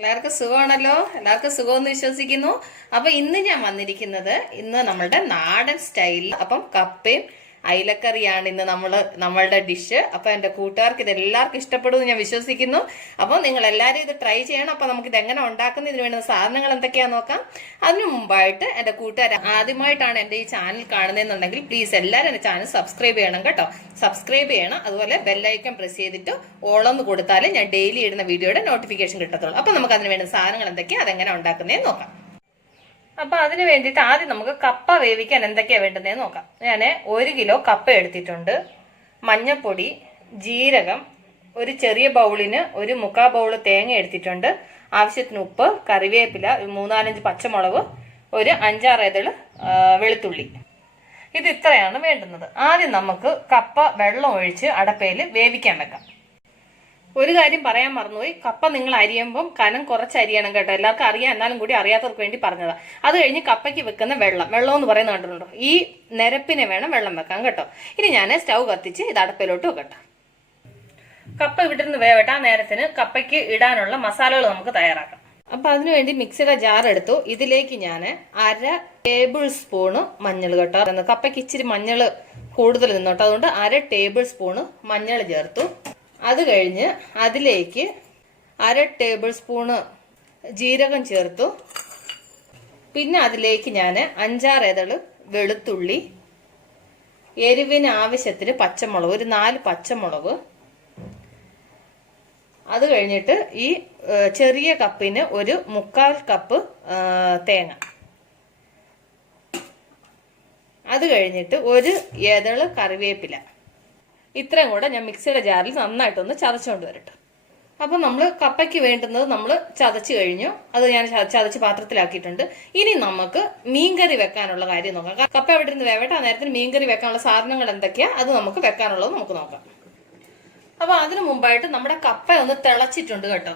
എല്ലാവർക്കും സുഖമാണല്ലോ. എല്ലാവർക്കും സുഖമെന്ന് വിശ്വസിക്കുന്നു. അപ്പൊ ഇന്ന് ഞാൻ വന്നിരിക്കുന്നത് നമ്മളുടെ നാടൻ സ്റ്റൈലിൽ കപ്പയും അയിലക്കറിയാണ് ഇന്ന് നമ്മളുടെ ഡിഷ്. അപ്പൊ എന്റെ കൂട്ടുകാർക്ക് ഇത് എല്ലാവർക്കും ഇഷ്ടപ്പെടുമെന്ന് ഞാൻ വിശ്വസിക്കുന്നു. അപ്പൊ നിങ്ങൾ എല്ലാവരും ഇത് ട്രൈ ചെയ്യണം. അപ്പൊ നമുക്ക് ഇത് എങ്ങനെ ഉണ്ടാക്കുന്ന ഇതിന് വേണ്ട സാധനങ്ങൾ എന്തൊക്കെയാന്ന് നോക്കാം. അതിനു മുമ്പായിട്ട് എന്റെ കൂട്ടുകാർ ആദ്യമായിട്ടാണ് എന്റെ ഈ ചാനൽ കാണുന്നതെന്നുണ്ടെങ്കിൽ പ്ലീസ് എല്ലാവരും എന്റെ ചാനൽ സബ്സ്ക്രൈബ് ചെയ്യണം കേട്ടോ. സബ്സ്ക്രൈബ് ചെയ്യണം. അതുപോലെ ബെല്ലൈക്കൺ പ്രസ് ചെയ്തിട്ട് ഓളൊന്ന് കൊടുത്താലേ ഞാൻ ഡെയിലി ഇടുന്ന വീഡിയോയുടെ നോട്ടിഫിക്കേഷൻ കിട്ടത്തുള്ളൂ. അപ്പൊ നമുക്ക് അതിന് വേണ്ട സാധനങ്ങൾ എന്തൊക്കെയാ അതെങ്ങനെ ഉണ്ടാക്കുന്നതെന്ന് നോക്കാം. അപ്പൊ അതിന് വേണ്ടിയിട്ട് ആദ്യം നമുക്ക് കപ്പ വേവിക്കാൻ എന്തൊക്കെയാ വേണ്ടുന്നതെന്ന് നോക്കാം. ഞാൻ 1 കിലോ കപ്പ എടുത്തിട്ടുണ്ട്. മഞ്ഞൾപ്പൊടി, ജീരകം, ഒരു ചെറിയ ബൗളിന് 1/4 ബൗൾ തേങ്ങ എടുത്തിട്ടുണ്ട്. ആവശ്യത്തിന് ഉപ്പ്, കറിവേപ്പില, 3-4 പച്ചമുളക്, ഒരു 5-6 ഇതള് വെളുത്തുള്ളി. ഇത് ഇത്രയാണ് വേണ്ടുന്നത്. ആദ്യം നമുക്ക് കപ്പ വെള്ളം ഒഴിച്ച് അടപ്പയിൽ വേവിക്കാൻ വെക്കാം. ഒരു കാര്യം പറയാൻ മറന്നുപോയി, കപ്പ നിങ്ങൾ അരിയുമ്പം കനം കുറച്ച് അരിയണം കേട്ടോ. എല്ലാവർക്കും അറിയാം, എന്നാലും കൂടി അറിയാത്തവർക്ക് വേണ്ടി പറഞ്ഞതാ. അത് കഴിഞ്ഞ് കപ്പയ്ക്ക് വെക്കുന്ന വെള്ളം എന്ന് പറയുന്നത് കണ്ടിട്ടുണ്ടോ, ഈ നിരപ്പിനെ വേണം വെള്ളം വെക്കാൻ കേട്ടോ. ഇനി ഞാൻ സ്റ്റൗ കത്തിച്ച് ഇത് അടപ്പിലോട്ട് വെക്കട്ടെ. കപ്പ ഇവിടെ നിന്ന് വേവട്ടെ. ആ നേരത്തിന് കപ്പയ്ക്ക് ഇടാനുള്ള മസാലകൾ നമുക്ക് തയ്യാറാക്കാം. അപ്പൊ അതിനുവേണ്ടി മിക്സിയുടെ ജാർ എടുത്തു. ഇതിലേക്ക് ഞാൻ 1/2 ടേബിൾ സ്പൂണ് മഞ്ഞൾ കേട്ടോ. കപ്പയ്ക്ക് ഇച്ചിരി മഞ്ഞൾ കൂടുതൽ നിന്നോട്ടോ, അതുകൊണ്ട് 1/2 ടേബിൾ സ്പൂണ് മഞ്ഞൾ ചേർത്തു. അത് കഴിഞ്ഞ് അതിലേക്ക് 1/2 ടേബിൾ സ്പൂണ് ജീരകം ചേർത്തു. പിന്നെ അതിലേക്ക് ഞാൻ 5-6 ഇതള് വെളുത്തുള്ളി, എരിവിന് ആവശ്യത്തിന് പച്ചമുളക്, ഒരു 4 പച്ചമുളക്. അത് കഴിഞ്ഞിട്ട് ഈ ചെറിയ കപ്പിന് ഒരു 1/4 കപ്പ് തേങ്ങ. അത് കഴിഞ്ഞിട്ട് ഒരു ഇതള് കറിവേപ്പില. ഇത്രയും കൂടെ ഞാൻ മിക്സിയുടെ ജാറിൽ നന്നായിട്ടൊന്ന് ചതച്ചുകൊണ്ട് വരട്ടെ. അപ്പം നമ്മൾ കപ്പയ്ക്ക് വേണ്ടുന്നത് നമ്മൾ ചതച്ച് കഴിഞ്ഞു. അത് ഞാൻ ചതച്ച് പാത്രത്തിലാക്കിയിട്ടുണ്ട്. ഇനി നമുക്ക് മീൻകറി വെക്കാനുള്ള കാര്യം നോക്കാം. കപ്പ എവിടെ നിന്ന് വേവട്ടെ. ആ നേരത്തിന് മീൻകറി വെക്കാനുള്ള സാധനങ്ങൾ എന്തൊക്കെയാ അത് നമുക്ക് വെക്കാനുള്ളത് നമുക്ക് നോക്കാം. അപ്പൊ അതിനു മുമ്പായിട്ട് നമ്മുടെ കപ്പ ഒന്ന് തിളച്ചിട്ടുണ്ട് കേട്ടോ.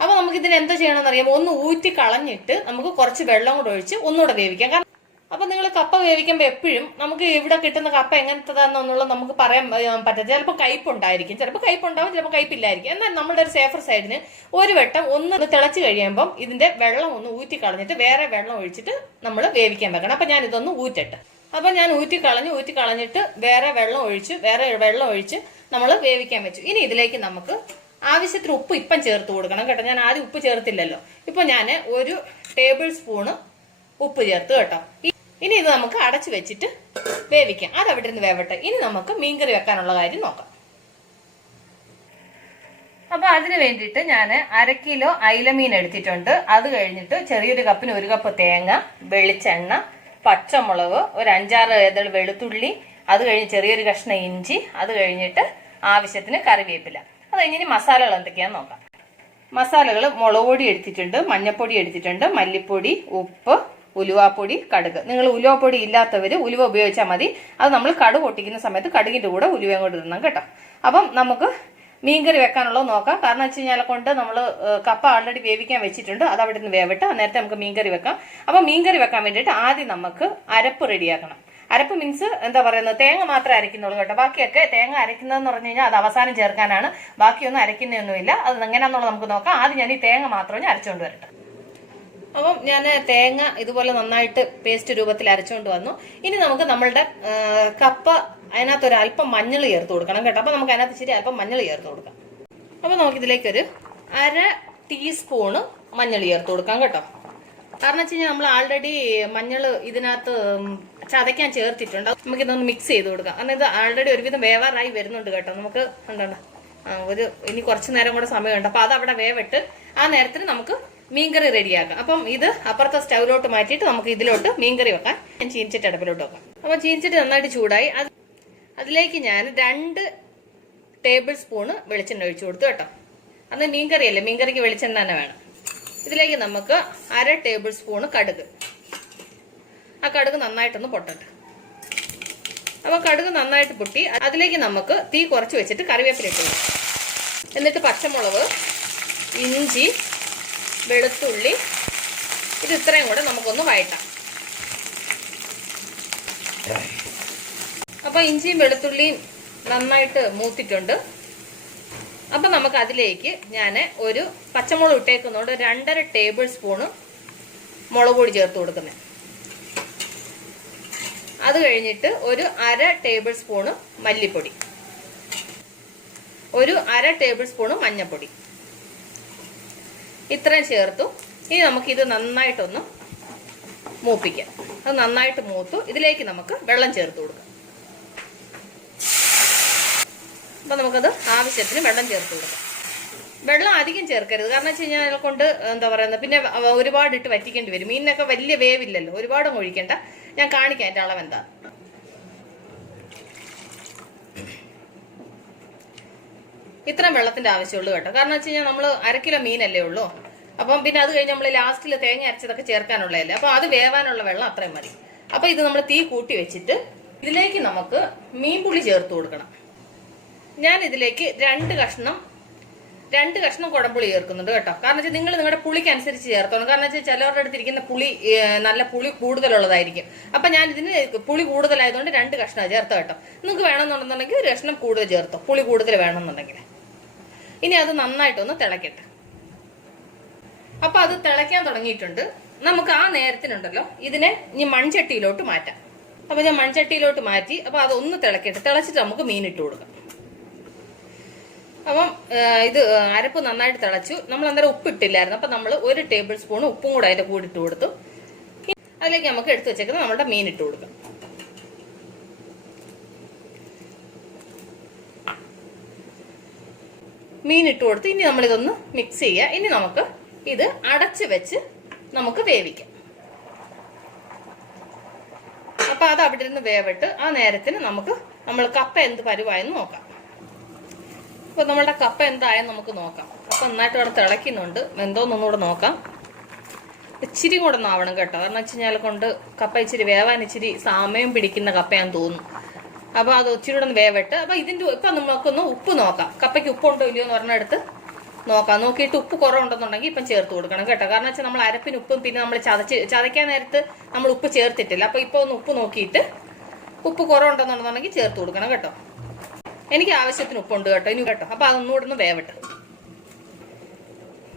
അപ്പൊ നമുക്ക് ഇതിന് എന്താ ചെയ്യണമെന്ന് അറിയാമോ? ഒന്ന് ഊറ്റി കളഞ്ഞിട്ട് നമുക്ക് കുറച്ച് വെള്ളം കൂടെ ഒഴിച്ച് ഒന്നുകൂടെ വേവിക്കാം. അപ്പൊ നിങ്ങൾ കപ്പ വേവിക്കുമ്പോൾ എപ്പോഴും നമുക്ക് ഇവിടെ കിട്ടുന്ന കപ്പ എങ്ങനത്തതാണെന്നുള്ളത് നമുക്ക് പറയാൻ പറ്റില്ല. ചിലപ്പോൾ കയ്പുണ്ടായിരിക്കും, ചിലപ്പോൾ കയ്പുണ്ടാവും, ചിലപ്പോൾ കയ്പില്ലായിരിക്കും. എന്നാൽ നമ്മുടെ ഒരു സേഫർ സൈഡിന് ഒരു വട്ടം ഒന്ന് തിളച്ച് കഴിയുമ്പം ഇതിന്റെ വെള്ളം ഒന്ന് ഊറ്റി കളഞ്ഞിട്ട് വേറെ വെള്ളം ഒഴിച്ചിട്ട് നമ്മൾ വേവിക്കാൻ വെക്കണം. അപ്പൊ ഞാൻ ഇതൊന്ന് ഊറ്റട്ടെ. അപ്പൊ ഞാൻ ഊറ്റി കളഞ്ഞിട്ട് വേറെ വെള്ളം ഒഴിച്ച് നമ്മൾ വേവിക്കാൻ വെച്ചു. ഇനി ഇതിലേക്ക് നമുക്ക് ആവശ്യത്തിന് ഉപ്പ് ഇപ്പം ചേർത്ത് കൊടുക്കണം കേട്ടോ. ഞാൻ ആദ്യം ഉപ്പ് ചേർത്തില്ലല്ലോ. ഇപ്പൊ ഞാൻ 1 ടേബിൾ സ്പൂണ് ഉപ്പ് ചേർത്ത് കേട്ടോ. ഇനി ഇത് നമുക്ക് അടച്ചു വെച്ചിട്ട് വേവിക്കാം. അത് അവിടെ നിന്ന് വേവട്ടെ. ഇനി നമുക്ക് മീൻകറി വെക്കാനുള്ള കാര്യം നോക്കാം. അപ്പൊ അതിന് വേണ്ടിയിട്ട് ഞാൻ 1/2 കിലോ അയിലമീൻ എടുത്തിട്ടുണ്ട്. അത് കഴിഞ്ഞിട്ട് ചെറിയൊരു കപ്പിന് 1 കപ്പ് തേങ്ങ, വെളിച്ചെണ്ണ, പച്ചമുളക്, ഒരു 5-6 ഇതൾ വെളുത്തുള്ളി, അത് കഴിഞ്ഞ് ചെറിയൊരു കഷ്ണം ഇഞ്ചി, അത് കഴിഞ്ഞിട്ട് ആവശ്യത്തിന് കറിവേപ്പില. അത് കഴിഞ്ഞ് ഇനി മസാലകൾ എന്തൊക്കെയാന്ന് നോക്കാം. മസാലകൾ മുളക് പൊടി എടുത്തിട്ടുണ്ട്, മഞ്ഞൾപ്പൊടി എടുത്തിട്ടുണ്ട്, മല്ലിപ്പൊടി, ഉപ്പ്, ഉലുവാപ്പൊടി, കടുക്. നിങ്ങൾ ഉലുവാപ്പൊടി ഇല്ലാത്തവര് ഉലുവ ഉപയോഗിച്ചാൽ മതി. അത് നമ്മൾ കടുക് പൊട്ടിക്കുന്ന സമയത്ത് കടുകിന്റെ കൂടെ ഉലുവയും കൂടെ ഇടണം കേട്ടോ. അപ്പം നമുക്ക് മീൻകറി വെക്കാനുള്ളത് നോക്കാം. കാരണം വെച്ച് കഴിഞ്ഞാൽ കൊണ്ട് നമ്മൾ കപ്പ ഓൾറെഡി വേവിക്കാൻ വെച്ചിട്ടുണ്ട്. അത് അവിടെ നിന്ന് വേവിട്ട് നേരത്തെ നമുക്ക് മീൻകറി വെക്കാം. അപ്പൊ മീൻകറി വെക്കാൻ വേണ്ടിയിട്ട് ആദ്യം നമുക്ക് അരപ്പ് റെഡിയാക്കണം. അരപ്പ് മീൻസ് എന്താ പറയുന്നത്, തേങ്ങ മാത്രമേ അരയ്ക്കുന്നുള്ളൂ കേട്ടോ. ബാക്കിയൊക്കെ തേങ്ങ അരയ്ക്കുന്നതെന്ന് പറഞ്ഞു കഴിഞ്ഞാൽ അത് അവസാനം ചേർക്കാനാണ്. ബാക്കിയൊന്നും അരയ്ക്കുന്നൊന്നുമില്ല. അത് എങ്ങനെയാണെന്നുള്ളത് നമുക്ക് നോക്കാം. ആദ്യം ഞാൻ ഈ തേങ്ങ മാത്രം അരച്ചുകൊണ്ട് വരട്ടെ. അപ്പം ഞാൻ തേങ്ങ ഇതുപോലെ നന്നായിട്ട് പേസ്റ്റ് രൂപത്തിൽ അരച്ചുകൊണ്ട് വന്നു. ഇനി നമുക്ക് നമ്മളുടെ കപ്പ അതിനകത്ത് ഒരു അല്പം മഞ്ഞൾ ചേർത്ത് കൊടുക്കണം കേട്ടോ. അപ്പൊ നമുക്ക് അതിനകത്ത് ഇച്ചിരി അല്പം മഞ്ഞൾ ചേർത്ത് കൊടുക്കാം. അപ്പൊ നമുക്കിതിലേക്കൊരു 1/2 ടീസ്പൂണ് മഞ്ഞൾ ചേർത്ത് കൊടുക്കാം കേട്ടോ. കാരണം വെച്ച് കഴിഞ്ഞാൽ നമ്മൾ ആൾറെഡി മഞ്ഞൾ ഇതിനകത്ത് ചതയ്ക്കാൻ ചേർത്തിട്ടുണ്ട്. നമുക്കിതൊന്ന് മിക്സ് ചെയ്ത് കൊടുക്കാം. കാരണം ഇത് ആൾറെഡി ഒരുവിധം വേവാറായി വരുന്നുണ്ട് കേട്ടോ. നമുക്ക് എന്താണ് ഇനി കുറച്ച് നേരം കൂടെ സമയമുണ്ട്. അപ്പൊ അത് അവിടെ വേവിട്ട് ആ നേരത്തിന് നമുക്ക് മീൻകറി റെഡിയാക്കാം. അപ്പം ഇത് അപ്പുറത്തെ സ്റ്റൗവിലോട്ട് മാറ്റിയിട്ട് നമുക്ക് ഇതിലോട്ട് മീൻകറി വെക്കാൻ ഞാൻ ചീനിച്ചിട്ട് അടുപ്പിലോട്ട് വെക്കാം. അപ്പൊ ചീനിച്ചിട്ട് നന്നായിട്ട് ചൂടായി. അതിലേക്ക് ഞാൻ 2 ടേബിൾ സ്പൂണ് വെളിച്ചെണ്ണ ഒഴിച്ചു കൊടുത്തു കേട്ടോ. അന്ന് മീൻകറിയല്ലേ, മീൻകറിക്ക് വെളിച്ചെണ്ണ തന്നെ വേണം. ഇതിലേക്ക് നമുക്ക് 1/2 ടേബിൾ സ്പൂണ് കടുക്. ആ കടുക് നന്നായിട്ടൊന്ന് പൊട്ടട്ടെ. അപ്പൊ കടുക് നന്നായിട്ട് പൊട്ടി അതിലേക്ക് നമുക്ക് തീ കുറച്ച് വെച്ചിട്ട് കറിവേപ്പില ഇട്ട് കൊടുക്കാം. എന്നിട്ട് പച്ചമുളക്, ഇഞ്ചി, വെളുത്തുള്ളി, ഇത് ഇത്രയും കൂടെ നമുക്കൊന്ന് വഴറ്റാം. അപ്പൊ ഇഞ്ചിയും വെളുത്തുള്ളിയും നന്നായിട്ട് മൂത്തിട്ടുണ്ട്. അപ്പം നമുക്ക് അതിലേക്ക് ഞാൻ ഒരു പച്ചമുളക് ഇട്ടേക്കുന്നുണ്ട്, 2.5 ടേബിൾ സ്പൂണ് മുളക് പൊടി ചേർത്ത് കൊടുക്കുന്നത്. അത് കഴിഞ്ഞിട്ട് ഒരു 1/2 ടേബിൾ സ്പൂണ് മല്ലിപ്പൊടി, ഒരു 1/2 ടേബിൾ സ്പൂണ് മഞ്ഞൾപ്പൊടി, ഇത്രയും ചേർത്തു. ഇനി നമുക്കിത് നന്നായിട്ടൊന്ന് മൂപ്പിക്കാം. അത് നന്നായിട്ട് മൂത്തു. ഇതിലേക്ക് നമുക്ക് വെള്ളം ചേർത്ത് കൊടുക്കാം. അപ്പം നമുക്കത് ആവശ്യത്തിന് വെള്ളം ചേർത്ത് കൊടുക്കാം. വെള്ളം അധികം ചേർക്കരുത്, കാരണം വെച്ച് കഴിഞ്ഞാൽ അതിനെ കൊണ്ട് എന്താ പറയുന്നത്, പിന്നെ ഒരുപാട് ഇട്ട് വറ്റിക്കേണ്ടി വരും. മീനിനൊക്കെ വലിയ വേവില്ലല്ലോ, ഒരുപാടൊന്നും ഒഴിക്കണ്ട. ഞാൻ കാണിക്കാം അതിൻ്റെ അളവ് എന്താ. ഇത്രയും വെള്ളത്തിന്റെ ആവശ്യമുള്ളൂ കേട്ടോ. കാരണം വെച്ച് കഴിഞ്ഞാൽ നമ്മൾ 1/2 കിലോ മീനല്ലേ ഉള്ളൂ. അപ്പം പിന്നെ അത് കഴിഞ്ഞ് നമ്മൾ ലാസ്റ്റിൽ തേങ്ങ അരച്ചതൊക്കെ ചേർക്കാനുള്ളതല്ലേ, അപ്പൊ അത് വേവാനുള്ള വെള്ളം അത്രയും മതി. അപ്പൊ ഇത് നമ്മൾ തീ കൂട്ടി വെച്ചിട്ട് ഇതിലേക്ക് നമുക്ക് മീൻപുളി ചേർത്ത് കൊടുക്കണം. ഞാൻ ഇതിലേക്ക് 2 കഷ്ണം കുടംപുളി ചേർക്കുന്നുണ്ട് കേട്ടോ. കാരണം വെച്ചാൽ നിങ്ങൾ നിങ്ങളുടെ പുളിക്ക് അനുസരിച്ച് ചേർത്തോണം. കാരണം വെച്ചാൽ ചിലവരുടെ അടുത്തിരിക്കുന്ന പുളി നല്ല പുളി കൂടുതലുള്ളതായിരിക്കും. അപ്പൊ ഞാൻ ഇതിന് പുളി കൂടുതലായതുകൊണ്ട് 2 കഷ്ണം ചേർത്തോ കേട്ടോ. നിങ്ങൾക്ക് വേണമെന്നുണ്ടെന്നുണ്ടെങ്കിൽ 1 കഷ്ണം കൂടുതൽ ചേർത്തോ, പുളി കൂടുതൽ വേണമെന്നുണ്ടെങ്കിൽ. ഇനി അത് നന്നായിട്ടൊന്ന് തിളക്കട്ടെ. അപ്പൊ അത് തിളയ്ക്കാൻ തുടങ്ങിയിട്ടുണ്ട്. നമുക്ക് ആ നേരത്തിനുണ്ടല്ലോ ഇതിനെ ഇനി മൺചട്ടിയിലോട്ട് മാറ്റാം. അപ്പൊ ഞാൻ മൺചട്ടിയിലോട്ട് മാറ്റി. അപ്പൊ അതൊന്ന് തിളക്കട്ടെ. തിളച്ചിട്ട് നമുക്ക് മീൻ ഇട്ട് കൊടുക്കാം. അപ്പം ഇത് അരപ്പ് നന്നായിട്ട് തിളച്ചു. നമ്മൾ അന്നേരം ഉപ്പ് ഇട്ടില്ലായിരുന്നു. അപ്പൊ നമ്മൾ 1 ടേബിൾ സ്പൂൺ ഉപ്പും കൂടെ അതിന്റെ കൂടെ ഇട്ട് കൊടുത്തു. അതിലേക്ക് നമുക്ക് എടുത്തു വെച്ചേക്കുന്നത് നമ്മുടെ മീൻ ഇട്ട് കൊടുക്കാം. മീൻ ഇട്ട് കൊടുത്ത് ഇനി നമ്മളിതൊന്ന് മിക്സ് ചെയ്യുക. ഇനി നമുക്ക് ഇത് അടച്ച് വെച്ച് നമുക്ക് വേവിക്കാം. അപ്പൊ അത് അവിടെ ഇരുന്ന് വേവിട്ട് ആ നേരത്തിന് നമ്മൾ കപ്പ എന്ത് പരുവായെന്ന് നോക്കാം. അപ്പൊ നമ്മളുടെ കപ്പ എന്തായെന്ന് നമുക്ക് നോക്കാം. അപ്പൊ നന്നായിട്ട് അവിടെ തിളയ്ക്കുന്നുണ്ട്. എന്തോന്നൊന്നുകൂടെ നോക്കാം. ഇച്ചിരി കൂടെ ഒന്ന് ആവണം കേട്ടോ. കാരണം വെച്ച് കഴിഞ്ഞാൽ കൊണ്ട് കപ്പ ഇച്ചിരി വേവാൻ ഇച്ചിരി സമയം പിടിക്കുന്ന കപ്പയാന്ന് തോന്നുന്നു. അപ്പൊ അത് ഇച്ചിരി കൂടെ ഒന്ന് വേവിട്ട് അപ്പൊ ഇതിന്റെ ഇപ്പൊ നമുക്കൊന്ന് ഉപ്പ് നോക്കാം. കപ്പയ്ക്ക് ഉപ്പുണ്ടോ ഇല്ലയോ എന്ന് പറഞ്ഞെടുത്ത് നോക്കാം. നോക്കിയിട്ട് ഉപ്പ് കുറവുണ്ടെന്നുണ്ടെങ്കിൽ ഇപ്പം ചേർത്ത് കൊടുക്കണം കേട്ടോ. കാരണം വെച്ചാൽ നമ്മൾ അരപ്പിന് ഉപ്പും പിന്നെ നമ്മൾ ചതയ്ക്കാൻ നേരത്ത് നമ്മൾ ഉപ്പ് ചേർത്തിട്ടില്ല. അപ്പൊ ഇപ്പൊ ഒന്ന് ഉപ്പ് നോക്കിയിട്ട് ഉപ്പ് കുറവുണ്ടെന്നുണ്ടെന്നുണ്ടെങ്കിൽ ചേർത്ത് കൊടുക്കണം കേട്ടോ. എനിക്ക് ആവശ്യത്തിന് ഉപ്പുണ്ട് കേട്ടോ ഇനി കേട്ടോ. അപ്പൊ അതൊന്നുകൂടെ ഒന്ന് വേവട്ടെ.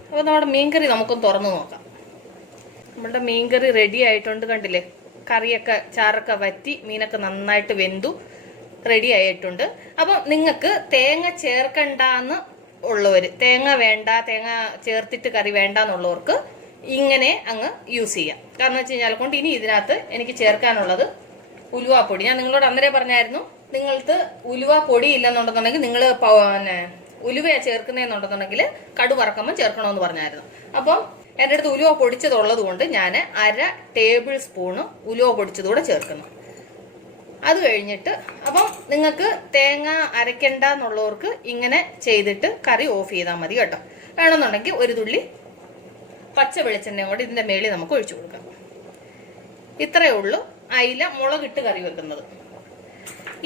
അപ്പൊ നമ്മുടെ മീൻകറി നമുക്കൊന്ന് തുറന്നു നോക്കാം. നമ്മളുടെ മീൻകറി റെഡി ആയിട്ടുണ്ട്. കണ്ടില്ലേ, കറിയൊക്കെ ചാറൊക്കെ വറ്റി മീനൊക്കെ നന്നായിട്ട് വെന്തു റെഡി ആയിട്ടുണ്ട്. അപ്പൊ നിങ്ങൾക്ക് തേങ്ങ ചേർക്കണ്ടെന്ന് ഉള്ളവര്, തേങ്ങ വേണ്ട, തേങ്ങ ചേർത്തിട്ട് കറി വേണ്ടെന്നുള്ളവർക്ക് ഇങ്ങനെ അങ്ങ് യൂസ് ചെയ്യാം. കാരണം വെച്ച് കഴിഞ്ഞാൽ കൊണ്ട് ഇനി ഇതിനകത്ത് എനിക്ക് ചേർക്കാനുള്ളത് ഉലുവാപ്പൊടി. ഞാൻ നിങ്ങളോട് അന്നേരം പറഞ്ഞായിരുന്നു, നിങ്ങൾക്ക് ഉലുവ പൊടി ഇല്ലെന്നുണ്ടെന്നുണ്ടെങ്കിൽ നിങ്ങൾ പിന്നെ ഉലുവയാ ചേർക്കുന്നതെന്നുണ്ടെന്നുണ്ടെങ്കിൽ കടു വറക്കുമ്പോൾ ചേർക്കണമെന്ന് പറഞ്ഞായിരുന്നു. അപ്പം എൻ്റെ അടുത്ത് ഉലുവ പൊടിച്ചതുള്ളത് കൊണ്ട് ഞാൻ 1/2 ടേബിൾ സ്പൂണ് ഉലുവ പൊടിച്ചതുകൂടെ ചേർക്കുന്നു. അത് കഴിഞ്ഞിട്ട് അപ്പം നിങ്ങൾക്ക് തേങ്ങ അരയ്ക്കണ്ട എന്നുള്ളവർക്ക് ഇങ്ങനെ ചെയ്തിട്ട് കറി ഓഫ് ചെയ്താൽ മതി കേട്ടോ. വേണമെന്നുണ്ടെങ്കിൽ 1 തുള്ളി പച്ച വെളിച്ചെണ്ണയും കൂടി ഇതിന്റെ മേളിൽ നമുക്ക് ഒഴിച്ചു കൊടുക്കാം. ഇത്രയേ ഉള്ളൂ അയില മുളകിട്ട് കറി വെക്കുന്നത്.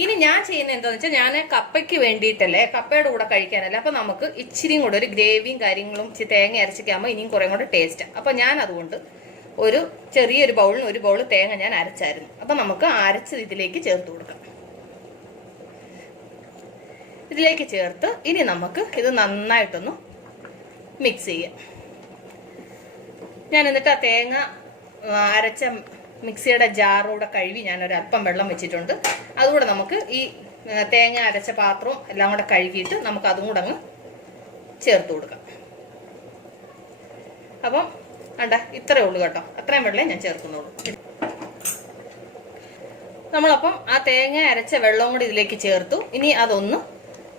ഇനി ഞാൻ ചെയ്യുന്നത് എന്താണെന്ന് വെച്ചാൽ, ഞാൻ കപ്പയ്ക്ക് വേണ്ടിയിട്ടല്ലേ, കപ്പയുടെ കൂടെ കഴിക്കാനല്ലേ. അപ്പൊ നമുക്ക് ഇച്ചിരിയും കൂടെ ഒരു ഗ്രേവിയും കാര്യങ്ങളും തേങ്ങ അരച്ചിക്കാകുമ്പോൾ ഇനിയും കുറേ കൂടെ ടേസ്റ്റ്. അപ്പൊ ഞാൻ അതുകൊണ്ട് ഒരു ചെറിയൊരു ബൗളിന് 1 ബൗൾ തേങ്ങ ഞാൻ അരച്ചായിരുന്നു. അപ്പൊ നമുക്ക് അരച്ചത് ഇതിലേക്ക് ചേർത്ത് കൊടുക്കാം. ഇതിലേക്ക് ചേർത്ത് ഇനി നമുക്ക് ഇത് നന്നായിട്ടൊന്ന് മിക്സ് ചെയ്യാം. ഞാൻ എന്നിട്ട് ആ തേങ്ങ അരച്ച മിക്സിയുടെ ജാറൂടെ കഴുകി ഞാൻ ഒരല്പം വെള്ളം വെച്ചിട്ടുണ്ട്. അതുകൂടെ നമുക്ക് ഈ തേങ്ങ അരച്ച പാത്രവും എല്ലാം കൂടെ കഴുകിയിട്ട് നമുക്ക് അതും കൂടെ അങ്ങ് ചേർത്ത് കൊടുക്കാം. അപ്പം വേണ്ട, ഇത്രയേ ഉള്ളൂ കേട്ടോ. അത്രയും വെള്ളം ഞാൻ ചേർക്കുന്നുള്ളൂ. നമ്മളപ്പം ആ തേങ്ങ അരച്ച വെള്ളവും കൂടി ഇതിലേക്ക് ചേർത്തു. ഇനി അതൊന്ന്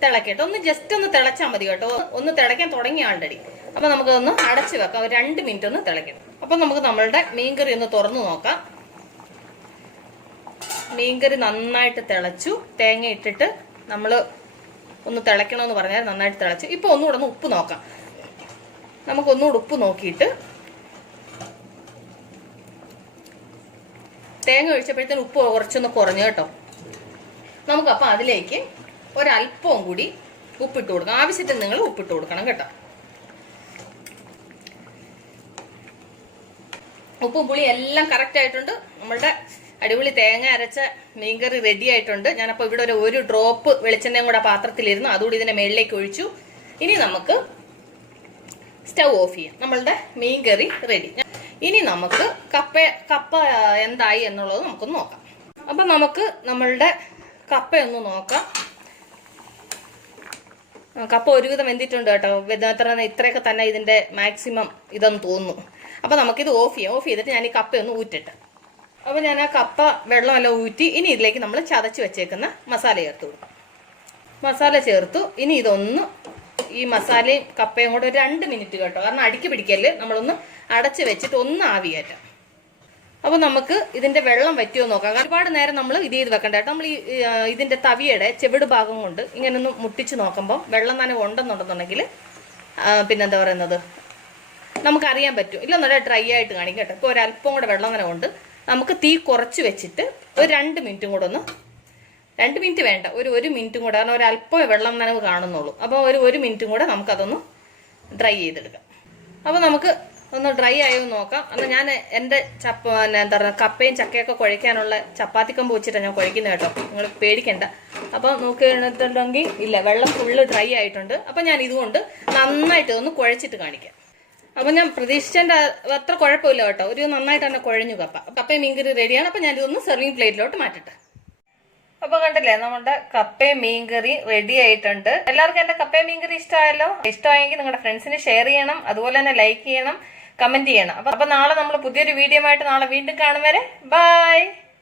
തിളക്കട്ടെ. ഒന്ന് ജസ്റ്റ് ഒന്ന് തിളച്ചാൽ മതി കേട്ടോ. ഒന്ന് തിളയ്ക്കാൻ തുടങ്ങിയ ആൾറെഡി. അപ്പൊ നമുക്കതൊന്ന് അടച്ചു വെക്കാം. 2 മിനിറ്റ് ഒന്ന് തിളയ്ക്കണം. അപ്പൊ നമുക്ക് നമ്മളുടെ മീൻകറി ഒന്ന് തുറന്നു നോക്കാം. മീൻകറി നന്നായിട്ട് തിളച്ചു. തേങ്ങ ഇട്ടിട്ട് നമ്മൾ ഒന്ന് തിളയ്ക്കണമെന്ന് പറഞ്ഞാൽ നന്നായിട്ട് തിളച്ചു. ഇപ്പൊ ഒന്നുകൂടെ ഒന്ന് ഉപ്പ് നോക്കാം. നമുക്കൊന്നുകൂടെ ഉപ്പ് നോക്കിയിട്ട്, തേങ്ങ ഒഴിച്ചപ്പോഴത്തേന് ഉപ്പ് കുറച്ചൊന്ന് കുറഞ്ഞു കേട്ടോ. നമുക്കപ്പം അതിലേക്ക് ഒരല്പവും കൂടി ഉപ്പിട്ട് കൊടുക്കാം. ആവശ്യത്തിന് നിങ്ങൾ ഉപ്പിട്ട് കൊടുക്കണം കേട്ടോ. ഉപ്പും പുളി എല്ലാം കറക്റ്റ് ആയിട്ടുണ്ട്. നമ്മളുടെ അടിപൊളി തേങ്ങ അരച്ച മീൻകറി റെഡി ആയിട്ടുണ്ട്. ഞാനപ്പോൾ ഇവിടെ ഒരു ഡ്രോപ്പ് വെളിച്ചെണ്ണയും കൂടെ പാത്രത്തിലിരുന്നു. അതുകൂടി ഇതിന്റെ മേളിലേക്ക് ഒഴിച്ചു. ഇനി നമുക്ക് സ്റ്റൗ ഓഫ് ചെയ്യാം. നമ്മളുടെ മീൻ കറി റെഡി. ഇനി നമുക്ക് കപ്പ എന്തായി എന്നുള്ളത് നമുക്കൊന്ന് നോക്കാം. അപ്പം നമുക്ക് നമ്മളുടെ കപ്പയൊന്ന് നോക്കാം. കപ്പ ഒരുവിധം വെന്തിട്ടുണ്ട് കേട്ടോ. ഇത്രയൊക്കെ തന്നെ ഇതിന്റെ മാക്സിമം ഇതെന്ന് തോന്നുന്നു. അപ്പൊ നമുക്കിത് ഓഫ് ചെയ്യാം. ഓഫ് ചെയ്തിട്ട് ഞാൻ ഈ കപ്പയൊന്ന് ഊറ്റിട്ട്. അപ്പൊ ഞാൻ ആ കപ്പ വെള്ളമെല്ലാം ഊറ്റി ഇനി ഇതിലേക്ക് നമ്മൾ ചതച്ച് വെച്ചേക്കുന്ന മസാല ചേർത്ത് കൊടുക്കും. മസാല ചേർത്തു. ഇനി ഇതൊന്ന് ഈ മസാലയും കപ്പയും കൂടെ ഒരു 2 മിനിറ്റ് കേട്ടോ, കാരണം അടുക്കി പിടിക്കല്, നമ്മളൊന്ന് അടച്ച് വെച്ചിട്ട് ഒന്ന് ആവിയേറ്റാം. അപ്പൊ നമുക്ക് ഇതിന്റെ വെള്ളം വറ്റിയോ നോക്കാം. ഒരുപാട് നേരം നമ്മൾ ഇത് ചെയ്ത് വെക്കണ്ട കേട്ടോ. നമ്മൾ ഇതിന്റെ തവിയുടെ ചെവിട് ഭാഗം കൊണ്ട് ഇങ്ങനെ ഒന്ന് മുട്ടിച്ച് നോക്കുമ്പോൾ വെള്ളം നനവ് ഉണ്ടെന്നുണ്ടെന്നുണ്ടെങ്കിൽ പിന്നെന്താ പറയുന്നത് നമുക്കറിയാൻ പറ്റും. ഇല്ലെന്നുണ്ടെ ഡ്രൈ ആയിട്ട് കാണിക്കും കേട്ടോ. ഇപ്പോൾ ഒരല്പം കൂടെ വെള്ളം നനവുണ്ട്. നമുക്ക് തീ കുറച്ച് വെച്ചിട്ട് ഒരു 2 മിനിറ്റും കൂടെ ഒന്ന്, 2 മിനിറ്റ് വേണ്ട, ഒരു മിനിറ്റും കൂടെ, കാരണം ഒരല്പം വെള്ളം നനവ് കാണുന്നുള്ളൂ. അപ്പോൾ ഒരു മിനിറ്റും കൂടെ നമുക്കതൊന്ന് ഡ്രൈ ചെയ്തെടുക്കാം. അപ്പോൾ നമുക്ക് ഒന്ന് ഡ്രൈ ആയോ നോക്കാം. എന്നാൽ ഞാൻ എൻ്റെ എന്താ പറയുക കപ്പയും ചക്കയൊക്കെ കുഴയ്ക്കാനുള്ള ചപ്പാത്തി കമ്പ് വെച്ചിട്ടാണ് ഞാൻ കുഴയ്ക്കുന്നത് കേട്ടോ, നിങ്ങൾ പേടിക്കണ്ട. അപ്പോൾ നോക്കിയിട്ടുണ്ടെങ്കിൽ ഇല്ല, വെള്ളം ഫുള്ള് ഡ്രൈ ആയിട്ടുണ്ട്. അപ്പം ഞാൻ ഇതുകൊണ്ട് നന്നായിട്ട് ഒന്ന് കുഴച്ചിട്ട് കാണിക്കാം. അപ്പം ഞാൻ പ്രതീക്ഷിച്ചതിൻ്റെ അത്ര കുഴപ്പമില്ല കേട്ടോ, ഒരു നന്നായിട്ട് തന്നെ കുഴഞ്ഞു കപ്പയും മീൻകറി റെഡിയാണ്. അപ്പം ഞാനിതൊന്ന് സെർവിങ് പ്ലേറ്റിലോട്ട് മാറ്റട്ടെ. അപ്പൊ കണ്ടില്ലേ, നമ്മുടെ കപ്പയും മീൻകറി റെഡി ആയിട്ടുണ്ട്. എല്ലാവർക്കും എന്റെ കപ്പയും മീൻകറി ഇഷ്ടമായല്ലോ. ഇഷ്ടമായെങ്കിൽ നിങ്ങളുടെ ഫ്രണ്ട്സിന് ഷെയർ ചെയ്യണം, അതുപോലെ തന്നെ ലൈക്ക് ചെയ്യണം, കമന്റ് ചെയ്യണം. അപ്പൊ നാളെ നമ്മൾ പുതിയൊരു വീഡിയോ ആയിട്ട് നാളെ വീണ്ടും കാണും വരെ ബൈ.